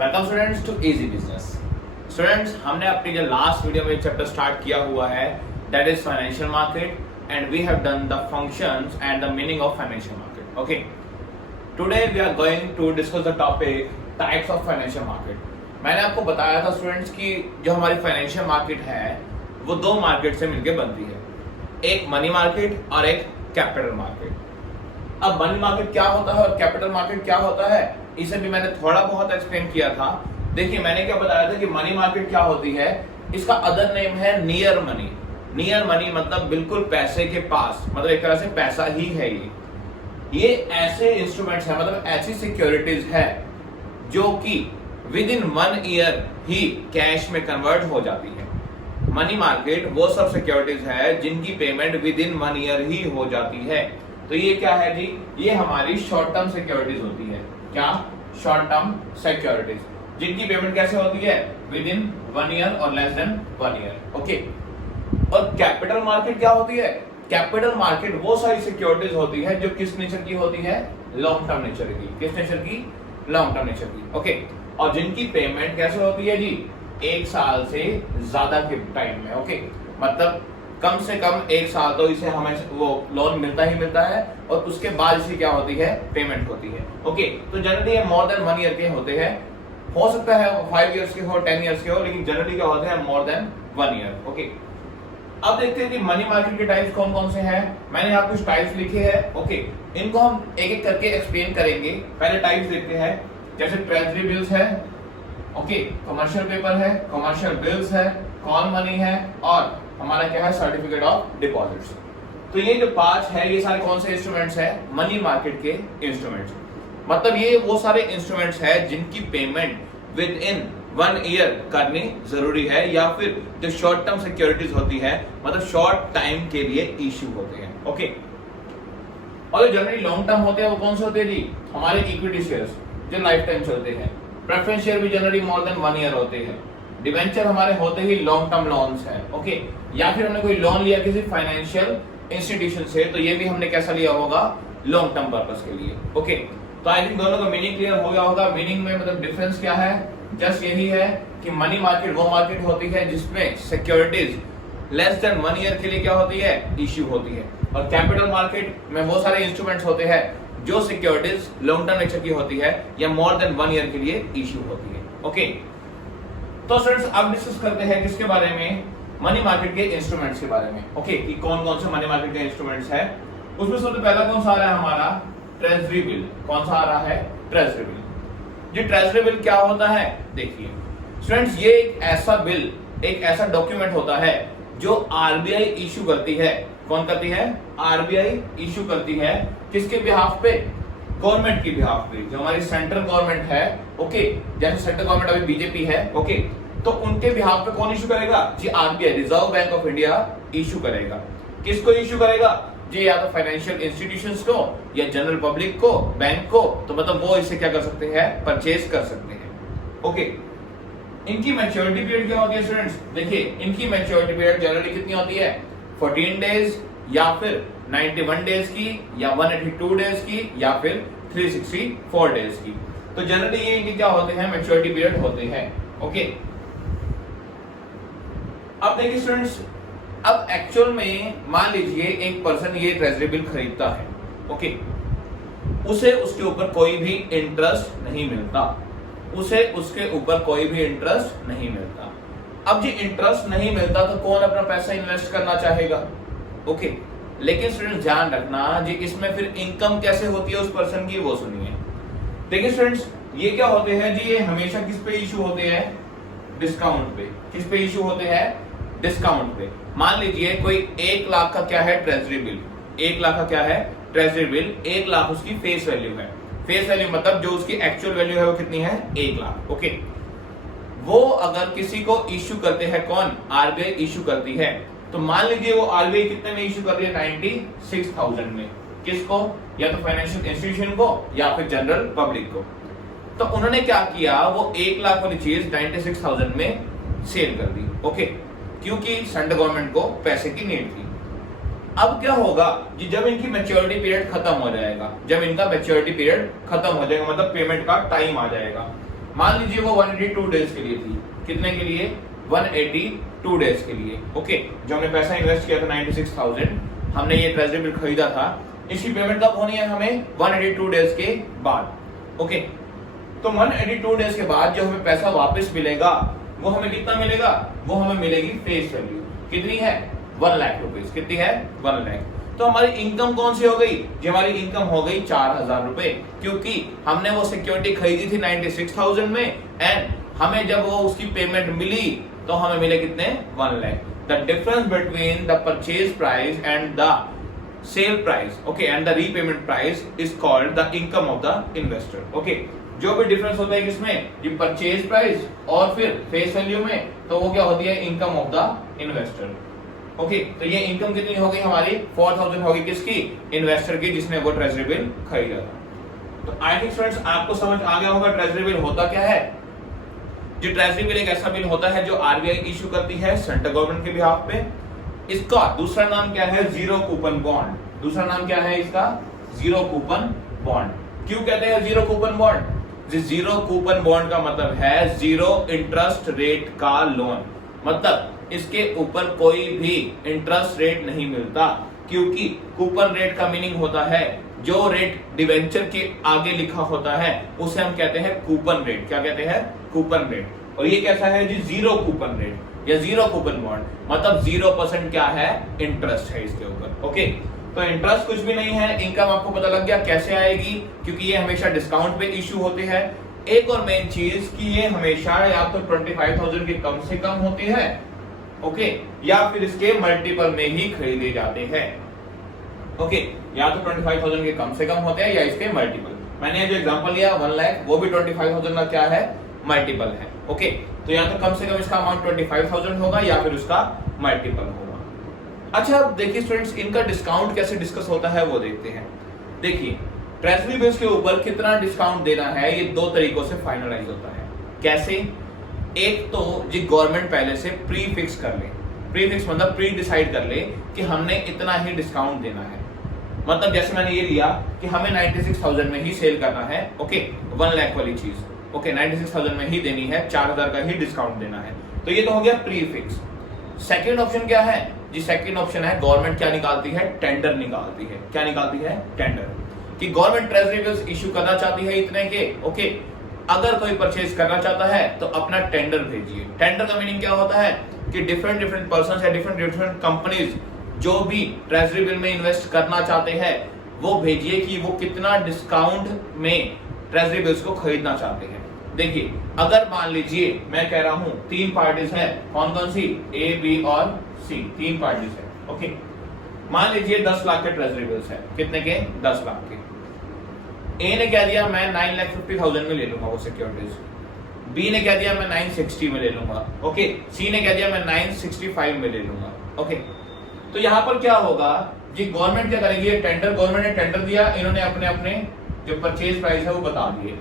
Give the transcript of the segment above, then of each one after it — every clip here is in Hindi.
Welcome students to easy business. Students, हमने अपनी जो लास्ट वीडियो में चैप्टर स्टार्ट किया हुआ है that is financial market and we have done the functions and the meaning of financial market. Okay, today we are going to discuss the topic types of financial market. मैंने आपको बताया था स्टूडेंट्स कि जो हमारी फाइनेंशियल मार्केट है वो दो मार्केट से मिलकर बनती है, एक मनी मार्केट और एक कैपिटल मार्केट। अब मनी मार्केट क्या होता है और कैपिटल मार्केट क्या होता है इसे भी मैंने थोड़ा बहुत एक्सप्लेन किया था। देखिए, मैंने क्या बताया था कि मनी मार्केट क्या होती है, इसका अदर नेम है नियर मनी। नियर मनी मतलब बिल्कुल पैसे के पास, मतलब एक तरह से पैसा ही है। ये ऐसे इंस्ट्रूमेंट्स है, मतलब ऐसी सिक्योरिटीज है जो कि with in 1 year he cash में कन्वर्ट हो जाती है। मनी मार्केट वो सब सिक्योरिटीज है जिनकी पेमेंट विद इन 1 ईयर ही हो जाती है। तो ये क्या है जी, ये हमारी शॉर्ट टर्म सिक्योरिटीज होती है। क्या? शॉर्ट टर्म सिक्योरिटीज जिनकी पेमेंट कैसे होती है, विद इन 1 ईयर और लेस देन 1 ईयर। ओके, और कैपिटल मार्केट क्या होती है? कैपिटल मार्केट वो सारी सिक्योरिटीज होती है जो किस नेचर की होती है, लॉन्ग टर्म नेचर की। किस नेचर की? लॉन्ग टर्म नेचर की। ओके, और जिनकी पेमेंट कैसे होती है जी, 1 साल से ज्यादा के टाइम में। ओके, मतलब कम से कम 1 साल तो इसे हमें वो लोन मिलता ही मिलता है और उसके बाद इसे क्या होती है, पेमेंट होती है। ओके, तो जनरली ये मोर देन 1 ईयर के होते हैं, हो सकता है 5 इयर्स के हो, 10 इयर्स के हो, लेकिन जनरली क्या होते हैं, मोर देन 1 ईयर। ओके, अब देखते हैं कि मनी मार्केट के टाइप्स कौन कौन से हैं। मैंने यहाँ कुछ टाइप्स लिखे हैं। ओके, इनको हम एक एक करके एक्सप्लेन करेंगे। पहले टाइप्स देखते हैं, जैसे ट्रेजरी बिल्स है, ओके, कमर्शियल पेपर है, कमर्शियल बिल्स है, कॉल मनी है और हमारा क्या है, सर्टिफिकेट ऑफ डिपॉजिट्स। तो ये जो 5 है ये सारे कौन से इंस्ट्रूमेंट्स है, मनी मार्केट के इंस्ट्रूमेंट्स। मतलब ये वो सारे इंस्ट्रूमेंट्स है जिनकी पेमेंट विद इन 1 ईयर करनी जरूरी है, या फिर जो शॉर्ट टर्म सिक्योरिटीज होती है, मतलब शॉर्ट टाइम के लिए इश्यू होते हैं। ओके, और जो जनरली लॉन्ग टर्म होते हैं वो कौन से होते हैं जी, हमारे इक्विटी शेयर्स जो लाइफ टाइम चलते हैं। प्रेफरेंस शेयर भी जनरली मोर देन 1 ईयर होते हैं। डिवेंचर हमारे होते ही लॉन्ग टर्म लोन्स है। ओके, या फिर हमने कोई लोन लिया किसी फाइनेंशियल इंस्टीट्यूशन से, तो ये भी हमने कैसा लिया होगा, लॉन्ग टर्म पर्पस के लिए। ओके, तो आई थिंक दोनों का मीनिंग क्लियर हो गया होगा। मीनिंग में मतलब डिफरेंस क्या है, जस्ट यही है कि मनी मार्केट वो मार्केट होती है जिसमें सिक्योरिटीज लेस देन 1 ईयर के लिए क्या होती है, इश्यू होती है। और कैपिटल मार्केट में वो सारे इंस्ट्रूमेंट्स होते हैं जो सिक्योरिटीज लॉन्ग टर्म नेचर की होती है या मोर देन 1 ईयर के लिए इश्यू होती है। ओके, तो स्टूडेंट्स अब डिस्कस करते हैं किसके बारे में, मनी मार्केट के इंस्ट्रूमेंट्स के बारे में। ओके, कि कौन कौन से मनी मार्केट के इंस्ट्रूमेंट्स है। उसमें सबसे पहला कौन सा आ रहा है, हमारा ट्रेजरी बिल। कौन सा आ रहा है, ट्रेजरी बिल। जी, ट्रेजरी बिल क्या होता है, देखिए स्टूडेंट्स, ये एक ऐसा बिल, एक ऐसा डॉक्यूमेंट होता है जो आरबीआई इशू करती है। कौन करती है, आरबीआई इशू करती है। किसके बिहाफ पे, गवर्नमेंट की बिहाफ पे, जो हमारी सेंट्रल गवर्नमेंट है। ओके, जैसे सेंट्रल गवर्नमेंट अभी बीजेपी है। ओके, तो उनके बिहाफ पे कौन इशू करेगा जी, RBI, reserve bank of India issue करेगा। किसको इशू करेगा जी, या तो फाइनेंशियल इंस्टीट्यूशंस को या जनरल पब्लिक को, बैंक को। तो मतलब वो इसे क्या कर सकते हैं, परचेज कर सकते हैं। ओके, इनकी मैच्योरिटी पीरियड क्या होती है स्टूडेंट्स, देखिए इनकी मैच्योरिटी पीरियड जनरली कितनी होती है, 14 डेज या फिर 91 डेज की या 182 डेज की या फिर 364 डेज की। तो जनरली ये इनके क्या होते हैं, मैच्योरिटी पीरियड होते हैं। ओके, अब देखिए स्टूडेंट्स, अब एक्चुअल में मान लीजिए एक पर्सन ये ट्रेजरी बिल खरीदता है। ओके, उसे उसके ऊपर कोई भी इंटरेस्ट नहीं मिलता, उसे उसके ऊपर कोई भी इंटरेस्ट नहीं मिलता। अब जी इंटरेस्ट नहीं मिलता तो कौन अपना पैसा इन्वेस्ट करना चाहेगा। ओके, लेकिन स्टूडेंट्स ध्यान रखना जी, इसमें फिर इनकम कैसे होती है उस पर्सन की, वो सुनिए। देखिए स्टूडेंट्स, ये क्या होते हैं जी, ये हमेशा किस पे इशू होते हैं, डिस्काउंट पे। किस पे इशू होते हैं, डिस्काउंट पे। मान लीजिए कोई 1 लाख का क्या है, ट्रेजरी बिल। 1 लाख का क्या है, ट्रेजरी बिल। 1 लाख उसकी फेस वैल्यू है। फेस वैल्यू मतलब जो उसकी एक्चुअल वैल्यू है वो कितनी है, 1 लाख। ओके, वो अगर किसी को इश्यू करते हैं, कौन, आरबीआई इश्यू करती है, तो मान लीजिए वो आरबीआई कितने में इश्यू कर रही है, 96,000 में। किसको, या तो फाइनेंशियल इंस्टीट्यूशन को या फिर जनरल पब्लिक को। तो उन्होंने क्या किया, वो 1 लाख वाली चीज 96,000 में सेल कर दी। ओके, क्योंकि सेंट्रल गवर्नमेंट को पैसे की नीड थी। अब क्या होगा कि जब इनकी मैच्योरिटी पीरियड खत्म हो जाएगा, जब इनका मैच्योरिटी पीरियड खत्म हो जाएगा, मतलब पेमेंट का टाइम आ जाएगा, मान लीजिए वो 182 डेज के लिए थी। कितने के लिए? 182 डेज के लिए। ओके, जो हमने पैसा इन्वेस्ट किया था 96,000, हमने ये ट्रेजरी बिल खरीदा था, इसकी पेमेंट कब होनी है हमें? 182 डेज के बाद। ओके, तो 182 डेज के बाद जो हमें पैसा वापस मिलेगा वो हमें कितना मिलेगा? वो हमें मिलेगी फेस वैल्यू। कितनी है? 1 लाख रुपीज। कितनी है? 1 लाख। तो हमारी इनकम कौन सी हो गई? जी हमारी इनकम हो गई 4,000 रुपए, क्योंकि हमने वो सिक्योरिटी खरीदी थी 96,000 में, एंड हमें जब वो उसकी पेमेंट मिली तो हमें मिले कितने? 1 lakh. The difference between the purchase price and the sale price, okay, and the repayment price is called the income of the investor. Okay, जो भी डिफरेंस होता है किसमें? ये परचेज प्राइस और फिर फेस वैल्यू में, तो वो क्या होती है? Income of the investor. Okay, तो ये इनकम कितनी हो गई हमारी? 4,000 होगी। किसकी? इन्वेस्टर की, जिसने वो ट्रेजरी बिल खरीदा था। तो आई थिंक स्टूडेंट्स आपको समझ आ गया होगा ट्रेजरी बिल होता क्या है। जो ट्रेजरी बिल एक ऐसा बिल होता है जो आरबीआई इशू करती है सेंट्रल गवर्नमेंट के बिहाफ पे। इसका दूसरा नाम क्या है? Zero coupon bond. दूसरा नाम क्या है इसका? Zero coupon bond. क्यों कहते हैं zero coupon bond? Zero coupon bond का मतलब है जीरो इंटरेस्ट रेट का लोन, मतलब इसके ऊपर कोई भी इंटरेस्ट रेट नहीं मिलता, क्योंकि कूपन रेट का मीनिंग होता है जो रेट डिवेंचर के आगे लिखा होता है उसे हम कहते हैं कूपन रेट। क्या कहते हैं? Coupon rate. और ये कैसा है जी? जीरो कूपन रेट या जीरो कूपन बॉन्ड, मतलब 0% क्या है? इंटरेस्ट है इसके ऊपर। ओके, तो इंटरेस्ट कुछ भी नहीं है। इनकम आपको पता लग गया कैसे आएगी, क्योंकि ये हमेशा डिस्काउंट पे इशू होते हैं। एक और मेन चीज कि ये हमेशा या तो 25,000 की कम से कम होती है, ओके, या फिर इसके मल्टीपल में ही खरीदे जाते हैं। ओके, या तो 25,000 के कम से कम होते हैं या इसके मल्टीपल। मैंने जो एग्जांपल लिया 1 लाख, वो भी 25,000 का क्या है? मल्टीपल है। ओके, तो या तो कम से कम इसका अमाउंट 25,000 होगा या फिर उसका मल्टीपल होगा। अच्छा, अब देखिए स्टूडेंट्स, इनका डिस्काउंट कैसे डिस्कस होता है वो देखते हैं। देखिए, ट्रेजरी बिल्स के ऊपर कितना डिस्काउंट देना है ये 2 तरीकों से फाइनलाइज होता है। कैसे? एक तो जी गवर्नमेंट पहले से प्री फिक्स कर ले। प्री फिक्स मतलब प्री डिसाइड कर ले कि हमने इतना ही डिस्काउंट देना है। मतलब जैसे मैंने ये लिया कि हमें 96,000 में ही सेल करना है। ओके, 1 लाख वाली चीज, ओके, 96,000 में ही देनी है, 4,000 का ही डिस्काउंट देना है। तो ये तो हो गया प्री फिक्स। सेकेंड ऑप्शन क्या है जी? सेकेंड ऑप्शन है गवर्नमेंट क्या निकालती है? टेंडर निकालती है। क्या निकालती है? टेंडर। कि गवर्नमेंट ट्रेजरी बिल्स इशू करना चाहती है इतने के, ओके, अगर कोई परचेज करना चाहता है तो अपना टेंडर भेजिए। टेंडर का मीनिंग क्या होता है कि डिफरेंट पर्सन या डिफरेंट कंपनीज जो भी ट्रेजरी बिल में इन्वेस्ट करना चाहते हैं वो भेजिए कि वो कितना डिस्काउंट में ट्रेजरी बिल्स को खरीदना चाहते हैं। देखिए, अगर मान लीजिए मैं कह रहा हूं 3 पार्टीज है, कौन कौन सी? ए, बी और सी, 3 पार्टीज है। ओके, मान लीजिए 10 लाख के ट्रेजरी बिल्स है। कितने के? 10 लाख के। ए ने क्या दिया? मैं 9,50,000 में ले लूंगा वो सिक्योरिटीज। बी ने क्या दिया? मैं 960 में ले लूंगा। ओके, सी ने क्या दिया? मैं 965 में ले लूंगा। ओके, तो यहां पर क्या होगा जी? गवर्नमेंट क्या करेगी? टेंडर, गवर्नमेंट ने टेंडर दिया, इन्होंने अपने अपने जो परचेज प्राइस है वो बता दिए।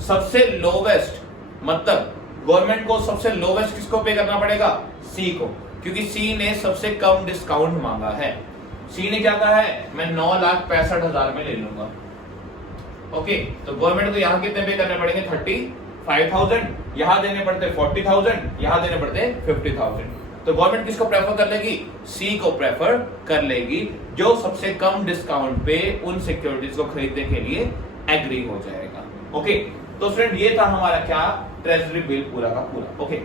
सबसे लोवेस्ट, मतलब गवर्नमेंट को सबसे लोवेस्ट किसको पे करना पड़ेगा? सी को, क्योंकि सी ने सबसे कम डिस्काउंट मांगा है। सी ने क्या कहा है? मैं 9,65,000 में ले लूंगा। ओके, तो गवर्नमेंट को यहाँ कितने पे करने पड़ेंगे? 35,000, यहाँ देने पड़ते 40,000, यहाँ देने पड़ते 50,000। तो गवर्नमेंट किसको प्रेफर कर लेगी? सी को प्रेफर कर लेगी, जो सबसे कम डिस्काउंट पे उन सिक्योरिटीज को खरीदने के लिए एग्री हो जाएगा। ओके, तो फ्रेंड ये था हमारा क्या? ट्रेजरी बिल पूरा का पूरा। ओके,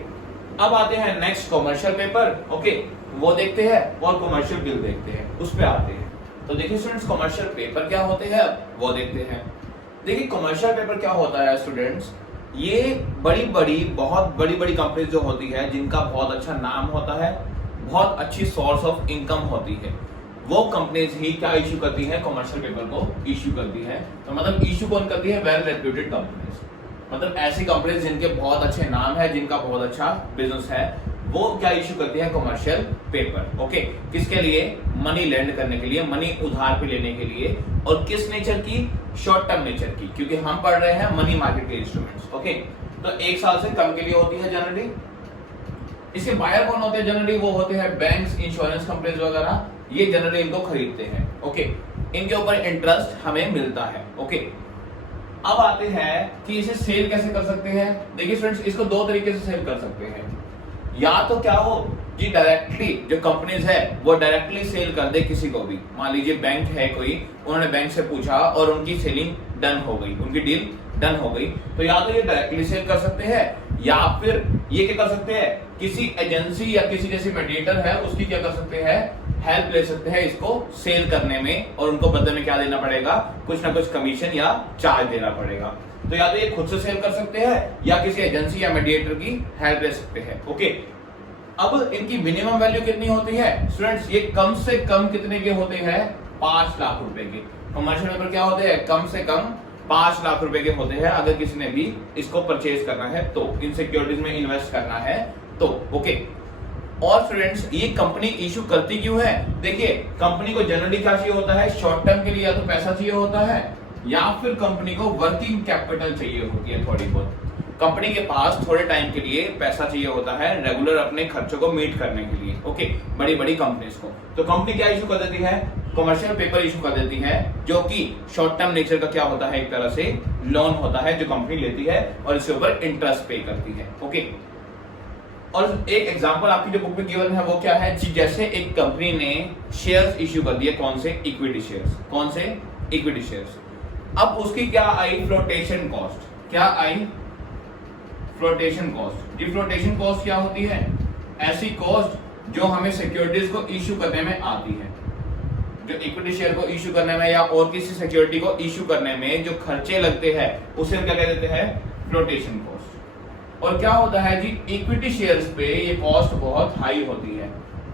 अब आते हैं नेक्स्ट कॉमर्शियल पेपर। ओके, वो देखते हैं और कॉमर्शियल बिल देखते हैं, उस पे आते हैं। तो देखिए स्टूडेंट्स, कॉमर्शियल पेपर क्या होते हैं वो देखते हैं। देखिए कॉमर्शियल पेपर क्या होता है स्टूडेंट्स, ये बहुत बड़ी कंपनीज जो होती है, जिनका बहुत अच्छा नाम होता है, बहुत अच्छी सोर्स ऑफ इनकम होती है, वो कंपनीज ही क्या इश्यू करती है? कॉमर्शियल पेपर को इश्यू करती है। तो मतलब इश्यू कौन करती है? वेल रेप्यूटेड कंपनीज, मतलब ऐसी कंपनीज जिनके बहुत अच्छे नाम है, जिनका बहुत अच्छा बिजनेस है, वो क्या इश्यू करती है? Commercial paper. ओके, किसके लिए? मनी लैंड करने के लिए, मनी उधार पे लेने के लिए। और किस नेचर की? शॉर्ट टर्म नेचर की, क्योंकि हम पढ़ रहे हैं मनी मार्केट के इंस्ट्रूमेंट्स। ओके, तो 1 साल से कम के लिए होती है जनरली। इसके बायर कौन होते हैं जनरली? वो होते हैं बैंक्स, इंश्योरेंस कंपनीज वगैरह, ये जनरली इनको खरीदते हैं। ओके, इनके ऊपर इंटरेस्ट हमें मिलता है। ओके, अब आते हैं कि इसे सेल कैसे कर सकते हैं। देखिए स्टूडेंट्स, इसको दो तरीके से सेल कर सकते हैं। या तो क्या हो जी, डायरेक्टली जो कंपनीज है वो डायरेक्टली सेल कर दे किसी को भी। मान लीजिए बैंक है कोई, उन्होंने बैंक से पूछा और उनकी सेलिंग डन हो गई, उनकी डील डन हो गई, तो या तो ये डायरेक्टली सेल कर सकते हैं या फिर ये क्या कर सकते हैं, किसी एजेंसी या किसी जैसी मीडिएटर है उसकी क्या कर सकते हैं, हेल्प ले सकते हैं इसको सेल करने में, और उनको बदले में क्या देना पड़ेगा, कुछ ना कुछ कमीशन या चार्ज देना पड़ेगा। तो या तो ये खुद से सेल कर सकते हैं या किसी एजेंसी या मीडिएटर की हेल्प ले सकते हैं। ओके, अब इनकी मिनिमम वैल्यू कितनी होती है स्टूडेंट्स, ये कम से कम कितने के होते हैं, 5 लाख रुपए के। कमर्शियल पेपर क्या होते हैं, कम से कम 5 लाख रुपए के होते हैं अगर किसी ने भी इसको परचेज करना है तो, इन सिक्योरिटीज में इन्वेस्ट करना है तो। ओके, और स्टूडेंट्स ये कंपनी इशू करती क्यों है, देखिए कंपनी को जनरली क्या चाहिए होता है, शॉर्ट टर्म के लिए या तो पैसा चाहिए होता है या फिर कंपनी को वर्किंग कैपिटल चाहिए होती है थोड़ी बहुत। कंपनी के पास थोड़े टाइम के लिए पैसा चाहिए होता है रेगुलर अपने खर्चों को मीट करने के लिए। ओके, बड़ी बड़ी कंपनीज को तो कंपनी क्या इशू कर देती है, कमर्शियल पेपर इशू कर देती है, जो कि शॉर्ट टर्म नेचर का क्या होता है, एक तरह से लोन होता है जो कंपनी लेती है और इसके ऊपर इंटरेस्ट पे करती है। ओके, और एक एग्जांपल आपकी जो बुक में गिवन है वो क्या है जी, जैसे एक कंपनी ने शेयर्स इश्यू कर दिए, कौन से, इक्विटी शेयर्स, कौन से, इक्विटी शेयर्स। अब उसकी क्या आई, फ्लोटेशन कॉस्ट, क्या आई, फ्लोटेशन कॉस्ट। ये फ्लोटेशन कॉस्ट क्या होती है, ऐसी कॉस्ट जो हमें सिक्योरिटीज को इश्यू करने में आती है, जो इक्विटी शेयर को इश्यू करने में या और किसी सिक्योरिटी को इश्यू करने में जो खर्चे लगते हैं उसे हम क्या कह देते हैं, फ्लोटेशन कॉस्ट। और क्या होता है जी, इक्विटी शेयर्स पे ये कॉस्ट बहुत हाई होती है,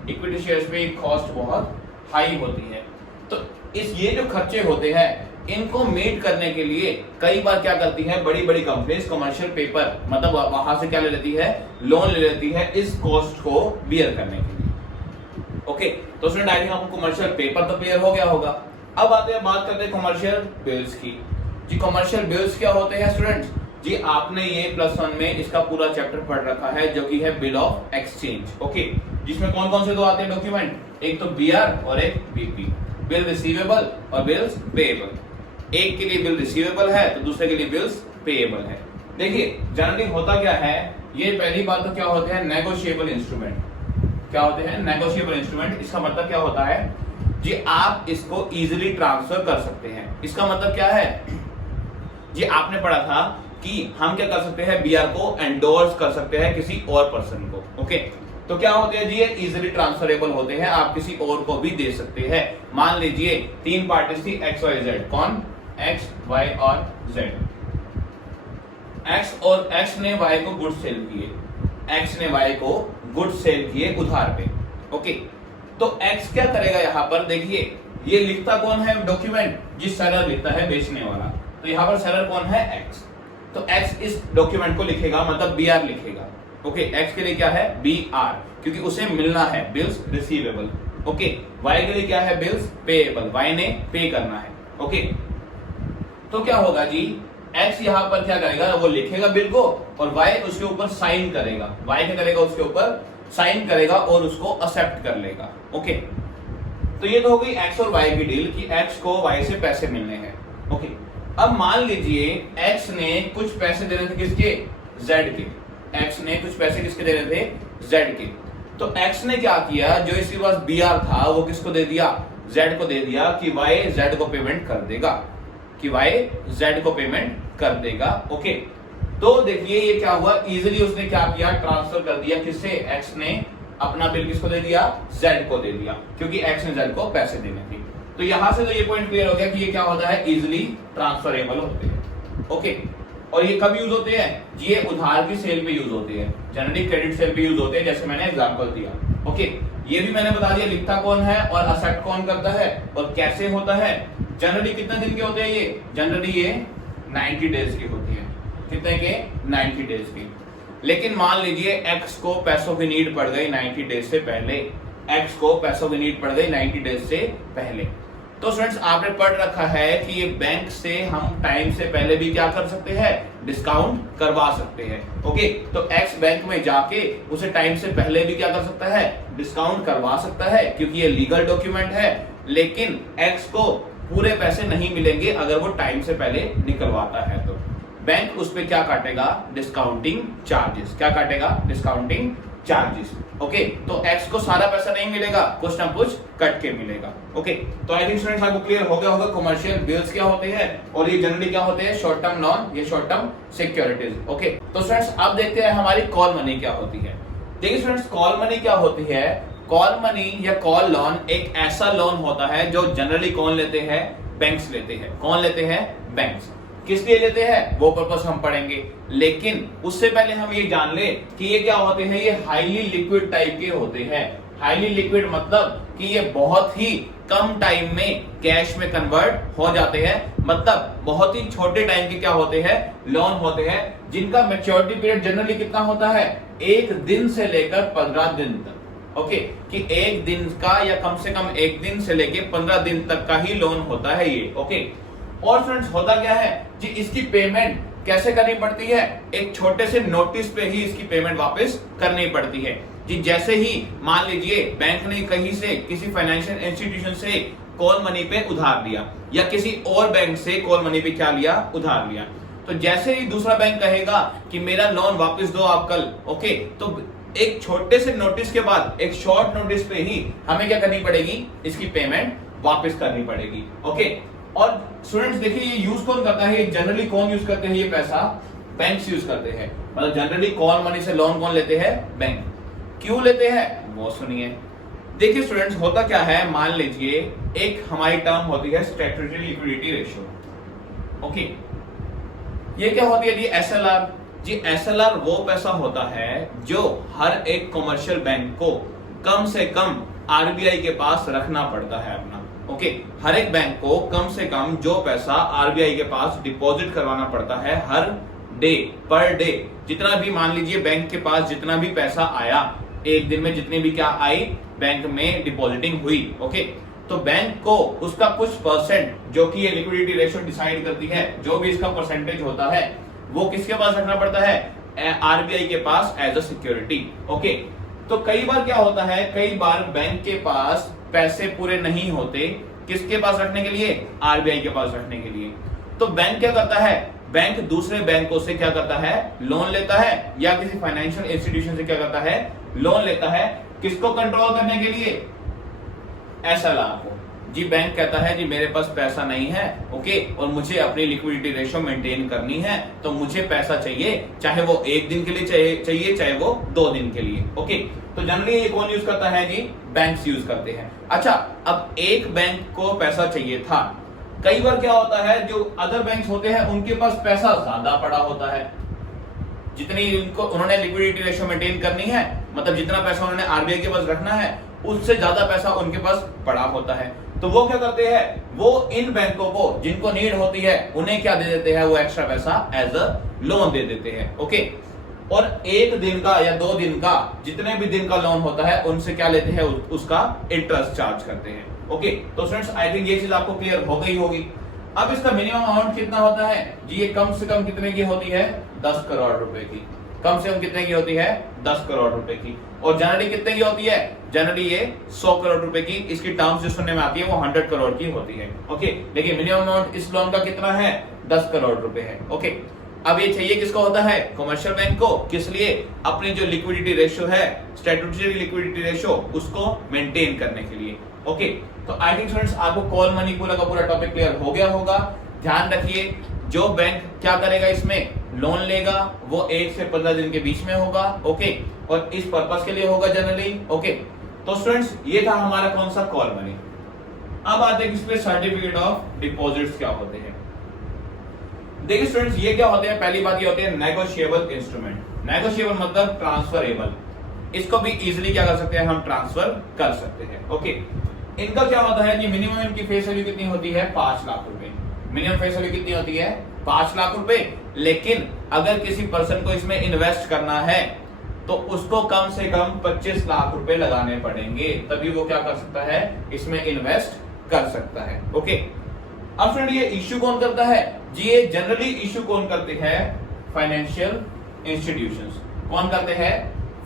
इक्विटी शेयर्स पे कॉस्ट बहुत हाई होती है। तो ये जो खर्चे होते हैं इनको मीट करने के लिए कई बार क्या करती है बड़ी बड़ी कंपनीज, कमर्शियल पेपर मतलब वहां से क्या ले लेती है, लोन ले लेती है इस कॉस्ट को बियर करने के लिए। ओके, तो स्टूडेंट आई थिंक आपको कमर्शियल पेपर तो क्लियर हो गया होगा। अब आते हैं, बात करते हैं कमर्शियल बिल्स की। जी कमर्शियल बिल्स क्या होते हैं स्टूडेंट्स, जी आपने ये +1 में इसका पूरा चैप्टर पढ़ रखा है जो कि है बिल ऑफ एक्सचेंज। ओके, जिसमें कौन कौन से दो आते हैं डॉक्यूमेंट, एक तो बीआर और एक बीपी, बिल रिसीवेबल और बिल्स पेएबल। एक के लिए बिल रिसीवेबल है तो दूसरे के लिए बिल्स पेएबल है। देखिए जनरली होता क्या है, ये पहली बात तो क्या होते हैं, नेगोशिएबल इंस्ट्रूमेंट। क्या होते हैं, नेगोशिएबल इंस्ट्रूमेंट। इसका मतलब क्या होता है जी, आप इसको इजीली ट्रांसफर कर सकते हैं। इसका मतलब क्या है जी, आपने पढ़ा था कि हम क्या कर सकते हैं, बीआर को एंडोर्स कर सकते हैं किसी और पर्सन को। ओके, तो क्या होते हैं जी, ये इजीली ट्रांसफरेबल होते हैं, आप किसी और को भी दे सकते हैं। मान लीजिए 3 पार्टीज थी एक्स वाई जेड, कौन, एक्स वाई और जेड। एक्स ने वाई को गुड्स सेल किए, एक्स ने वाई को गुड्स सेल किए उधार पे। ओके, तो एक्स क्या करेगा, यहां पर देखिए ये लिखता कौन है डॉक्यूमेंट, जिस सेलर लिखता है बेचने वाला, तो यहां पर सेलर कौन है, एक्स। तो एक्स इस डॉक्यूमेंट को लिखेगा, मतलब बीआर लिखेगा। ओके, एक्स के लिए क्या है, बीआर, क्योंकि उसे मिलना है बिल्स रिसीवेबल। ओके, वाई के लिए क्या है, बिल्स पेएबल, वाई ने पे करना है। ओके, तो क्या होगा जी, एक्स यहां पर क्या करेगा, वो लिखेगा बिल को और वाई उसके ऊपर साइन करेगा, वाई क्या करेगा, उसके ऊपर साइन करेगा और उसको एक्सेप्ट कर लेगा। ओके, तो ये तो हो गई एक्स और वाई की डील कि एक्स को वाई से पैसे मिलने हैं। ओके, अब मान लीजिए एक्स ने कुछ पैसे देने थे किसके, जेड के। एक्स ने कुछ पैसे किसके देने थे, जेड के। तो एक्स ने क्या किया, जो इसके पास बीआर था वो किसको दे दिया, जेड को दे दिया कि वाई जेड को पेमेंट कर देगा, कि वाई जेड को पेमेंट कर देगा। ओके, तो देखिए ये क्या हुआ, इजीली उसने क्या किया, ट्रांसफर कर दिया किससे, एक्स ने अपना बिल किसको दे दिया, जेड को दे दिया, क्योंकि एक्स ने जेड को पैसे देने थे। तो यहां से तो ये पॉइंट क्लियर हो गया कि ये क्या होता है, इजीली ट्रांसफरेबल होते हैं। ओके, और ये कब यूज होते हैं, ये उधार की सेल पे यूज होते हैं, जनरली क्रेडिट सेल पे यूज होते हैं, जैसे मैंने एग्जांपल दिया। ओके, ये भी मैंने बता दिया लिखता कौन है और एक्सेप्ट कौन करता है और कैसे होता है। जनरली कितने दिन के होते हैं ये, जनरली ये 90 डेज की होती है। कितने के, 90 डेज की। लेकिन मान लीजिए एक्स को पैसों की नीड पड़ गई 90 डेज से पहले, एक्स को पैसों की नीड पड़ गई 90 डेज से पहले, तो स्टूडेंट्स आपने पढ़ रखा है कि ये बैंक से हम टाइम से पहले भी क्या कर सकते हैं, डिस्काउंट करवा सकते हैं। ओके, तो एक्स बैंक में जाके उसे टाइम से पहले भी क्या कर सकता है, डिस्काउंट करवा सकता है, क्योंकि ये लीगल डॉक्यूमेंट है। लेकिन एक्स को पूरे पैसे नहीं मिलेंगे अगर वो टाइम से पहले निकलवाता है तो बैंक उस पे क्या काटेगा, डिस्काउंटिंग चार्जेस। क्या काटेगा, डिस्काउंटिंग चार्जेस। ओके, तो एक्स को सारा पैसा नहीं मिलेगा, कुछ ना कुछ कट के मिलेगा। ओके, तो आई थिंक स्टूडेंट्स आपको क्लियर हो गया होगा कमर्शियल बिल्स क्या होते हैं और ये जनरली क्या होते हैं, शॉर्ट टर्म लोन, ये शॉर्ट टर्म सिक्योरिटीज। ओके, तो स्टूडेंट्स अब देखते हैं हमारी कॉल मनी क्या होती है। देखिए स्टूडेंट्स, कॉल मनी क्या होती है। कॉल मनी या कॉल लोन एक ऐसा लोन होता है जो जनरली कौन लेते हैं, बैंक्स लेते हैं। कौन लेते हैं, बैंक्स। किस लिए लेते हैं वो पर्पस हम पढ़ेंगे, लेकिन उससे पहले हम ये जान ले कि ये क्या होते हैं। ये हाईली लिक्विड टाइप के होते हैं। हाईली लिक्विड मतलब कि ये बहुत ही कम टाइम में कैश में कन्वर्ट हो जाते हैं। मतलब बहुत ही छोटे टाइम के क्या होते हैं, लोन होते हैं, जिनका मैच्योरिटी पीरियड जनरली कितना होता है, 1 दिन से लेकर 15 दिन तक। ओके, कि 1 दिन का या कम से कम 1 दिन से लेकर 15 दिन तक का ही लोन होता है ये। ओके, और फ्रेंड्स होता क्या है जी, इसकी पेमेंट कैसे करनी पड़ती है, एक छोटे से नोटिस पे ही इसकी पेमेंट वापस करनी पड़ती है जी। जैसे ही मान लीजिए बैंक ने कहीं से किसी फाइनेंशियल इंस्टीट्यूशन से कॉल मनी पे उधार लिया या किसी और बैंक से कॉल मनी पे क्या लिया, उधार लिया, तो जैसे ही दूसरा बैंक कहेगा कि मेरा लोन वापस दो आप कल, ओके, तो एक छोटे से नोटिस के बाद, एक शॉर्ट नोटिस पे ही हमें क्या करनी पड़ेगी, इसकी पेमेंट वापस करनी पड़ेगी। ओके, और स्टूडेंट्स देखिए ये यूज कौन करता है, जनरली कौन यूज करते हैं ये पैसा, बैंक्स यूज करते हैं। मतलब जनरली कॉल मनी से लोन कौन लेते हैं, बैंक। क्यों लेते हैं वो सुनिए। देखिए स्टूडेंट्स होता क्या है, मान लीजिए एक हमारी टर्म होती है स्टैट्यूटरी लिक्विडिटी रेशियो। ओके, ये क्या होती है जी, एसएलआर। जी एसएलआर वो पैसा होता है जो हर एक कमर्शियल बैंक को कम से कम आरबीआई के पास रखना पड़ता है अपना। ओके, हर एक बैंक को कम से कम जो पैसा आरबीआई के पास डिपॉजिट करवाना पड़ता है हर डे, पर डे, जितना भी मान लीजिए बैंक के पास जितना भी पैसा आया एक दिन में, जितनी भी क्या आई बैंक में डिपॉजिटिंग हुई, ओके, तो बैंक को उसका कुछ परसेंट जो कि ये लिक्विडिटी रेशियो डिसाइड करती है, जो भी इसका परसेंटेज होता है वो किसके पास रखना पड़ता है, आरबीआई के पास एज अ सिक्योरिटी। ओके, तो कई बार क्या होता है, कई बार बैंक के पास पैसे पूरे नहीं होते, किसके पास रखने के लिए, आरबीआई के पास रखने के लिए। तो बैंक क्या करता है, बैंक दूसरे बैंकों से क्या करता है, लोन लेता है, या किसी फाइनेंशियल इंस्टीट्यूशन से क्या करता है, लोन लेता है। किसको कंट्रोल करने के लिए, एसएलआर को। जी बैंक कहता है जी मेरे पास पैसा नहीं है, ओके, और मुझे अपनी लिक्विडिटी रेशियो मेंटेन करनी है, तो मुझे पैसा चाहिए, चाहे वो 1 दिन के लिए चाहिए चाहे वो 2 दिन के लिए। ओके, तो जनरली ये कौन यूज करता है जी, बैंक्स यूज करते हैं। अच्छा, अब एक बैंक को पैसा चाहिए था, कई बार क्या होता है जो अदर बैंक्स होते हैं उनके पास पैसा ज्यादा पड़ा होता है, जितनी उन्होंने लिक्विडिटी रेशियो मेंटेन करनी है, मतलब जितना पैसा उन्होंने आरबीआई के पास रखना है उससे ज्यादा पैसा उनके पास पड़ा होता है। तो वो क्या करते हैं, वो इन बैंकों को जिनको नीड होती है उन्हें क्या दे देते हैं, वो एक्स्ट्रा पैसा एज अ लोन दे देते हैं। ओके, और 1 दिन का या 2 दिन का, जितने भी दिन का लोन होता है उनसे क्या लेते हैं, उसका इंटरेस्ट चार्ज करते हैं। ओके, तो स्टूडेंट्स आई थिंक ये चीज आपको क्लियर हो गई होगी। अब इसका मिनिमम अमाउंट कितना होता है जी, ये कम से कम कितने की होती है, 10 करोड़ रुपए की। कम से कम कितने की होती है, 10 करोड़ रुपए की। और जनरली कितने की होती है, जनरली ये 100 करोड़ रुपए की, इसकी टर्म्स जो सुनने में आती है वो 100 करोड़ की होती है। ओके, देखिए मिनिमम अमाउंट इस लोन का कितना है, 10 करोड़ रुपए है। ओके, अब ये चाहिए किसको होता है, कमर्शियल बैंक को, किस लिए, अपनी जो लिक्विडिटी रेशियो है, स्टैट्यूटरी लिक्विडिटी रेशियो, उसको मेंटेन करने के लिए। ओके, तो आई थिंक स्टूडेंट्स आपको कॉल मनी पूरा का पूरा टॉपिक क्लियर हो गया होगा। ध्यान रखिए, जो बैंक क्या करेगा, इसमें लोन लेगा वो 1 से 15 दिन के बीच में होगा। ओके, और इस पर्पस के लिए होगा जनरली। ओके, तो स्टूडेंट्स ये था हमारा कौन सा, कॉल मनी। अब आते हैं इस पे सर्टिफिकेट ऑफ डिपॉजिट्स क्या होते हैं। देखिए स्टूडेंट्स ये क्या होते हैं, पहली बात ये होती है नेगोशिएबल इंस्ट्रूमेंट। नेगोशिएबल मतलब ट्रांसफरेबल, इसको भी इजीली क्या कर सकते हैं, हम ट्रांसफर कर सकते हैं। ओके, इनका क्या होता है जी, मिनिमम इनकी फेस वैल्यू कितनी होती है, 5 लाख रुपए। मिनिमम फेस वैल्यू कितनी होती है, 5 लाख रुपए। लेकिन अगर किसी पर्सन को इसमें इन्वेस्ट करना है तो उसको कम से कम 25 लाख रुपए लगाने पड़ेंगे, तभी वो क्या कर सकता है, इसमें इन्वेस्ट कर सकता है। ओके, अब फ्रेंड ये इश्यू कौन करता है जी, ये जनरली इश्यू कौन करते हैं, फाइनेंशियल इंस्टीट्यूशंस। कौन करते हैं,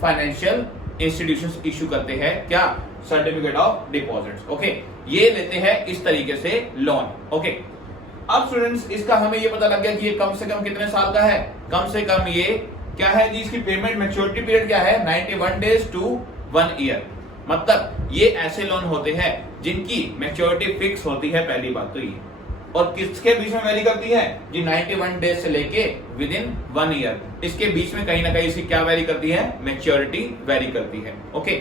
फाइनेंशियल इंस्टीट्यूशंस इश्यू करते हैं। क्या, सर्टिफिकेट ऑफ डिपॉजिट्स। ओके, ये लेते हैं इस तरीके से लोन। ओके, अब स्टूडेंट्स इसका हमें ये पता लग गया कि ये कम से कम कितने साल का है। कम से कम ये क्या है जी, इसकी पेमेंट मैच्योरिटी पीरियड क्या है, 91 डेज टू 1 ईयर। मतलब ये ऐसे लोन होते हैं जिनकी मैच्योरिटी फिक्स होती है, पहली बात तो ये, और किसके बीच में वेरी करती है जी, 91 डेज से लेके विद इन 1 ईयर, इसके बीच में कहीं ना कहीं इसकी क्या वेरी करती है, मैच्योरिटी वेरी करती है। ओके,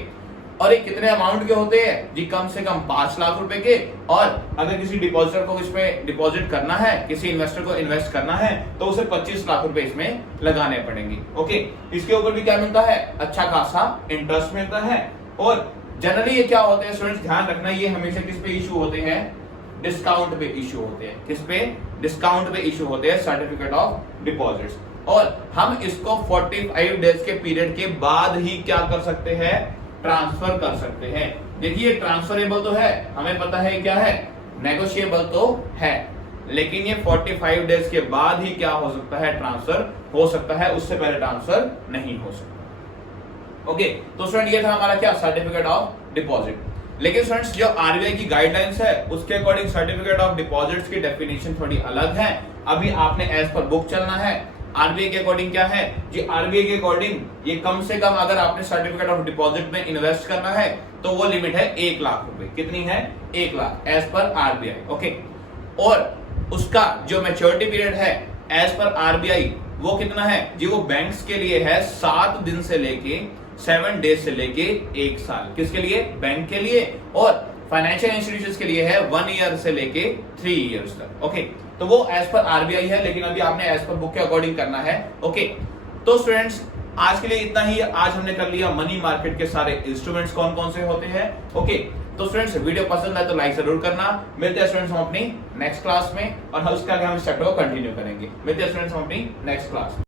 और ये कितने अमाउंट के होते हैं जी, कम से कम 5 लाख रुपए के, और अगर किसी डिपॉजिटर को इसमें डिपॉजिट करना है, किसी इन्वेस्टर को इन्वेस्ट करना है, तो उसे 25 लाख रुपए इसमें लगाने पड़ेंगे। ओके, इसके ऊपर भी क्या मिलता है, अच्छा खासा इंटरेस्ट मिलता है। और जनरली ये क्या होते हैं स्टूडेंट्स, ध्यान रखना, ये हमेशा किस पे इशू होते हैं, डिस्काउंट पे इशू होते हैं। किस पे, डिस्काउंट पे इशू होते हैं सर्टिफिकेट ऑफ डिपॉजिट्स। और हम इसको 45 डेज के पीरियड के बाद ही क्या कर सकते हैं, ट्रांसफर कर सकते हैं। देखिए ट्रांसफरेबल तो है, हमें पता है क्या है, नेगोशिएबल तो है, लेकिन ये 45 डेज के बाद ही क्या हो सकता है, ट्रांसफर हो सकता है, उससे पहले ट्रांसफर नहीं हो सकता। ओके, तो स्टूडेंट ये था हमारा क्या, सर्टिफिकेट ऑफ डिपॉजिट। लेकिन स्टूडेंट्स जो आरबीआई की गाइडलाइंस है उसके अकॉर्डिंग सर्टिफिकेट ऑफ डिपॉजिट्स की डेफिनेशन थोड़ी अलग है। अभी आपने एज पर बुक चलना है। आरबीआई के अकॉर्डिंग क्या है जी, आरबीआई के अकॉर्डिंग ये कम से कम अगर आपने सर्टिफिकेट ऑफ डिपॉजिट में इन्वेस्ट करना है तो वो लिमिट है 1 लाख रुपए। कितनी है, 1 lakh as per RBI. Okay, और उसका जो मैच्योरिटी पीरियड है एज पर आरबीआई वो कितना है जी, वो बैंक्स के लिए है 7 दिन से लेके 7 डेज से लेके 1 साल। किसके लिए, बैंक के लिए। और फाइनेंशियल इंस्टीट्यूशंस के लिए है 1 ईयर से लेके 3 ईयर्स तक। ओके, तो वो एज पर आरबीआई है, लेकिन अभी आपने एज पर बुक के अकॉर्डिंग करना है। ओके, तो स्टूडेंट्स आज के लिए इतना ही। आज हमने कर लिया मनी मार्केट के सारे इंस्ट्रूमेंट्स कौन कौन से होते हैं। ओके, तो स्टूडेंट्स वीडियो पसंद आए तो लाइक जरूर करना। मिलते हैं स्टूडेंट्स हम अपनी नेक्स्ट क्लास में, और उसके आगे हम इस चैप्टर को कंटिन्यू करेंगे। मिलते हैं स्टूडेंट्स हम अपनी नेक्स्ट क्लास में।